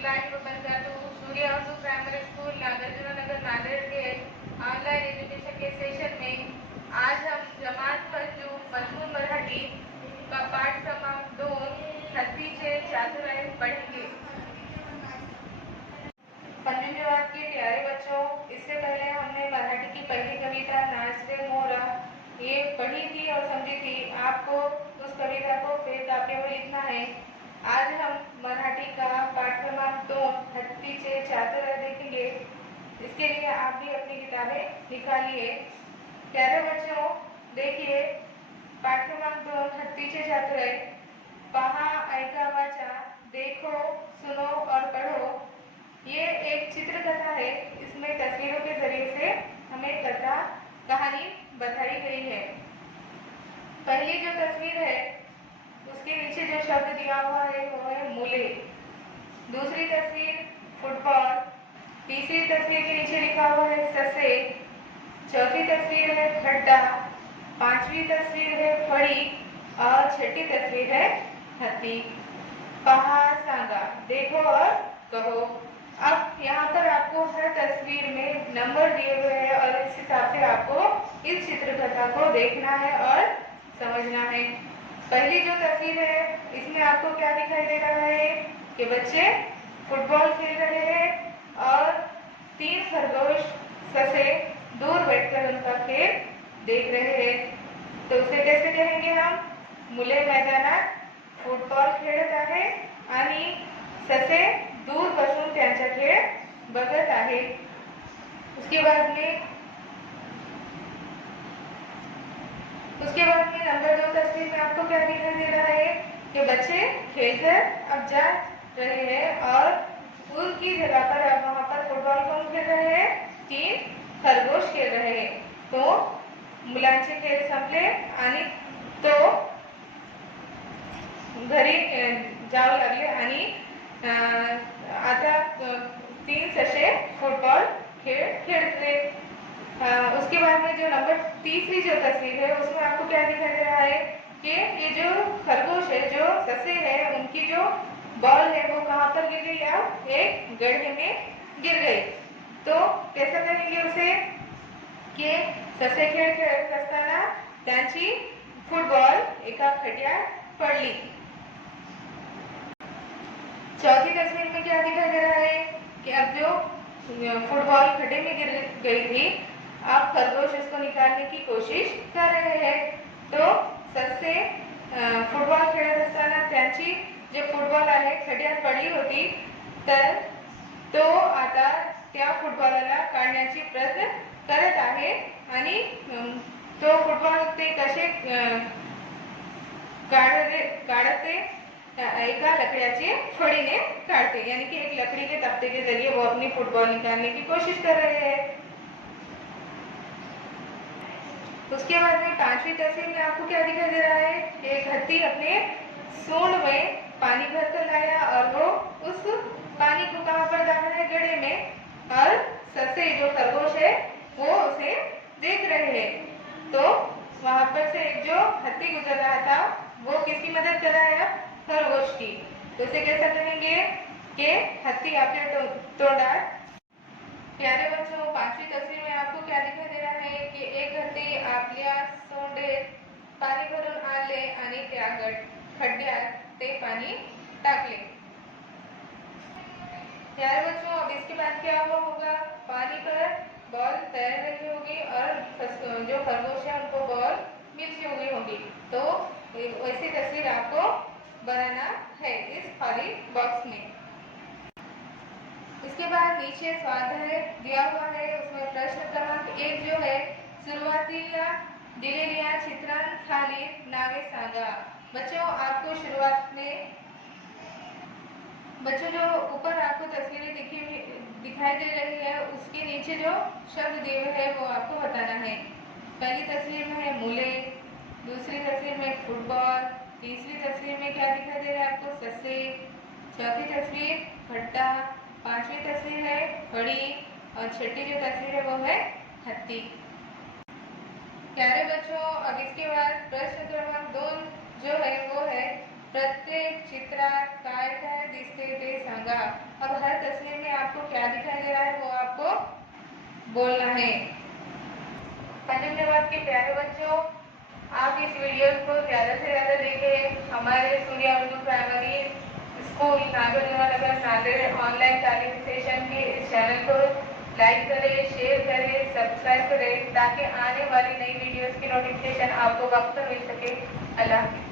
वरहमतुल्लाहि वबरकातुहू। सूर्य Urdu primary school Nagarjuna नगर नांदेड़ के online education के सेशन में आज हम जमात फर्जू मजमून मराठी का पाठ क्रमांक 2 हत्तीचे चातुर्य पढ़ेंगे। पंडित जवाब के प्यारे बच्चों, इससे पहले हमने मराठी की पहली कविता नाच रे मोरा ये पढ़ी थी और समझी थी। आपको उस कविता को फिर काव्य में लिखना है। आज हम मराठी का पाठ क्रमांक 2 हत्तीचे चातुर्य देखेंगे। इसके लिए आप भी अपनी किताबें निकालिए। प्यारे बच्चों, देखिए पाठ क्रमांक 2 हत्तीचे चातुर्य। पहा, ऐका, वाचा, देखो, सुनो और पढ़ो। ये एक चित्र कथा है। इसमें तस्वीरों के जरिए से हमें कथा कहानी बताई गई है। पहली जो तस्वीर है उसके नीचे जो शब्द दिया हुआ है वो है मूले। दूसरी तस्वीर फुटबॉल। तीसरी तस्वीर के नीचे लिखा हुआ है ससे। चौथी तस्वीर है खड्डा। पांचवी तस्वीर है फड़ी और छठी तस्वीर है हत्ती। पहा, सांगा, देखो और कहो। अब यहाँ पर आपको हर तस्वीर में नंबर दिए हुए हैं और इस हिसाब से आपको इस चित्रकथा को देखना है और समझना है। पहली जो तस्वीर है इसमें आपको क्या दिखाई दे रहा है कि बच्चे फुटबॉल खेल रहे हैं और 3 खरगोश ससे दूर बैठकर उनका खेल देख रहे हैं। तो उसे कैसे कहेंगे हम? मुले मैदानात फुटबॉल खेळत आहे आणि ससे दूर बसून त्यांचा खेळ बघत आहे। उसके बाद में नंबर 2 तस्वीर में आपको क्या दिखाई दे रहा है कि बच्चे खेलकर अब जा रहे हैं और उनकी जगह पर अब वहाँ पर फुटबॉल कौन खेल रहे हैं? 3 खरगोश खेल रहे हैं। तो मुलांचे खेळ संपले आणि तो घरी जाऊ लागले आणि आता 3 ससे फुटबॉल खेलते। उसके बाद में जो तीसरी जो तस्वीर है उसमें आपको क्या दिखाई दे रहा है कि ये जो खरगोश है, जो ससे है, उनकी जो बॉल है वो कहाँ पर गिर गई? अब एक गड्ढे में गिर गई। तो कैसा करेंगे उसे कि ससे खेळ खेळत असताना त्यांची फुटबॉल एका खड्ड्यात पडली। चौथी तस्वीर में क्या दिखाई दे रहा है कि अब जो फुटबॉल खड्डे में गिर गई थी, अब खरगोश उसको निकालने की कोशिश कर रहे हैं। तो ससे फुटबॉल खेळत असताना त्यांची जे फुटबॉल आहे खड्ड्यात पडली होती, तर तो आता त्या फुटबॉलला काढण्याची प्रयत्न करत आहे आणि तो फुटबॉल ते कसे काढते एका लकड़ियाची फड़ी ने काटते, यानी कि एक लकड़ी के तख्ते के जरिए वो अपनी फुटबॉल निकालने की कोशिश कर रहे हैं। उसके बाद में 5वीं तस्वीर में आपको क्या दिखाई दे रहा है? एक हत्ती अपने सूंड में पानी भरकर लाया और वो उस पानी को कहाँ पर डाल रहा है? गड्ढे में। और ससे जो खरगोश है वो उसे देख रहे हैं। तो वहां पर से एक जो हत्ती गुजर रहा था वो किसकी मदद कर रहा है? खरगोश की। तो इसे कैसा कहेंगे कि हत्ती आपल्या तोंडात। प्यारे बच्चों, 5वीं तस्वीर में आपको क्या दिखाई दे रहा है कि एक हत्ती आपल्या सोंडेत पाणी भरून आणले आणि त्या खड्ड्यात ते पाणी टाकले। प्यारे बच्चों, अब इसके बाद क्या हुआ होगा? पानी पर बॉल तैर रही होगी और जो खरगोश है उनको बॉल मिल हुई होगी। तो वैसी तस्वीर आपको बनाना है इस खाली बॉक्स में। इसके बाद नीचे स्वाध्याय दिया हुआ है, उसमें प्रश्न क्रमांक 1 जो है, सुरुवातीला दिलेल्या चित्रांखाली नावे सांगा। बच्चों, आपको शुरुआत में जो ऊपर आपको तस्वीरें दिखाई दे रही है उसके नीचे जो शब्द दिए हुए हैं वो आपको बताना है। पहली तस्वीर में है मूले, दूसरी तस्वीर में फुटबॉल, तीसरी तस्वीर में क्या दिखाई दे रहा है आपको? ससे, चौथी तस्वीर खड्डा, 5वीं तस्वीर है फड़ी और छठी जो तस्वीर है वो है हत्ती। प्यारे बच्चों, अब इसके बाद प्रश्न क्रमांक 2 जो है वो है, प्रत्येक चित्रात काय काय दिसते ते सांगा। अब हर तस्वीर में आपको क्या दिखाई दे रहा है वो आपको बोलना है। धन्यवाद के प्यारे बच्चों, आप इस वीडियो को ज़्यादा से ज़्यादा देखें। हमारे सूर्या उर्दू प्राइमरी स्कूल नागरजुना नगर नांदेड़ ऑनलाइन तालीम सेशन के इस चैनल को लाइक करें, शेयर करें, सब्सक्राइब करें ताकि आने वाली नई वीडियोस की नोटिफिकेशन आपको वक्त पर मिल सके। अल्लाह हाफिज़।